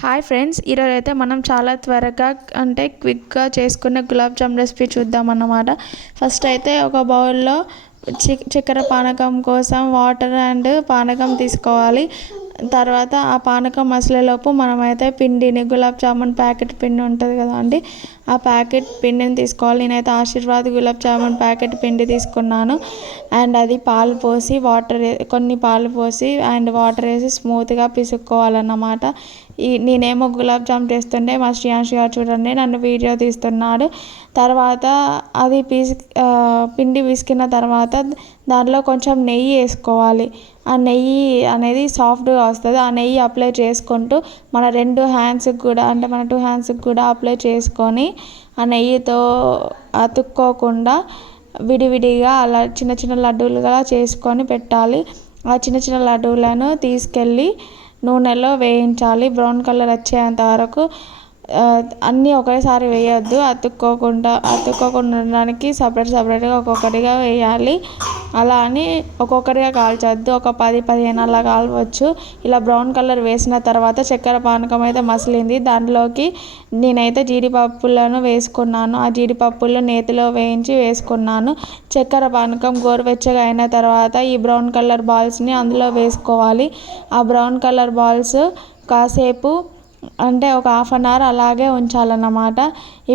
Hi friends, ఈరోజైతే మనం చాలా త్వరగా అంటే క్విక్గా చేసుకునే గులాబ్ జామ్ రెసిపీ చూద్దామన్నమాట. ఫస్ట్ అయితే ఒక బౌల్లో చక్కెర పానకం కోసం వాటర్ అండ్ పానకం తీసుకోవాలి. తర్వాత ఆ పానకం మసలేలోపు మనమైతే పిండిని గులాబ్ జామున్ ప్యాకెట్ పిండి ఉంటుంది కదా అండి, ఆ ప్యాకెట్ పిండిని తీసుకోవాలి. నేనైతే ఆశీర్వాద్ గులాబ్ జామున్ ప్యాకెట్ పిండి తీసుకున్నాను. అండ్ అది పాలు పోసి కొన్ని పాలు పోసి అండ్ వాటర్ వేసి స్మూత్గా పిసుక్కోవాలన్నమాట. నేనేమో గులాబ్ జామ్ చేస్తుంటే మా శ్రీయాంష్ గారు చూడండి నన్ను వీడియో తీస్తున్నాడు. తర్వాత అది పిండి పిసికిన తర్వాత దాంట్లో కొంచెం నెయ్యి వేసుకోవాలి. ఆ నెయ్యి అనేది సాఫ్ట్గా వస్తుంది. ఆ నెయ్యి అప్లై చేసుకుంటూ మన 2 హ్యాండ్స్కి కూడా అంటే మన 2 హ్యాండ్స్కి కూడా అప్లై చేసుకొని ఆ నెయ్యితో అతుక్కోకుండా విడివిడిగా అలా చిన్న చిన్న లడ్డూలుగా చేసుకొని పెట్టాలి. ఆ చిన్న చిన్న లడ్డూలను తీసుకెళ్ళి నూనెలో వేయించాలి బ్రౌన్ కలర్ వచ్చేంత వరకు. అన్నీ ఒకేసారి వేయొద్దు, అతుక్కోకుండా ఉండడానికి సపరేట్గా ఒక్కొక్కటిగా వేయాలి. అలా అని ఒక్కొక్కటిగా కాల్చొద్దు, ఒక 10-15 అలా కాలవచ్చు. ఇలా బ్రౌన్ కలర్ వేసిన తర్వాత చక్కెర పానకం అయితే మసిలింది. దాంట్లోకి నేనైతే జీడిపప్పులను వేసుకున్నాను. ఆ జీడిపప్పులు నేతిలో వేయించి వేసుకున్నాను. చక్కెర పానకం గోరువెచ్చగా అయిన తర్వాత ఈ బ్రౌన్ కలర్ బాల్స్ని అందులో వేసుకోవాలి. ఆ బ్రౌన్ కలర్ బాల్స్ కాసేపు అంటే ఒక 1/2 అవర్ అలాగే ఉంచాలన్నమాట.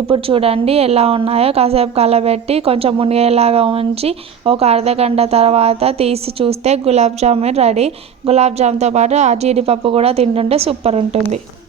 ఇప్పుడు చూడండి ఎలా ఉన్నాయో. కాసేపు కలబెట్టి కొంచెం మునిగేలాగా ఉంచి ఒక అర్ధగంట తర్వాత తీసి చూస్తే గులాబ్ జామున్ రెడీ. గులాబ్ జామ్తో పాటు ఆ జీడిపప్పు కూడా తింటుంటే సూపర్ ఉంటుంది.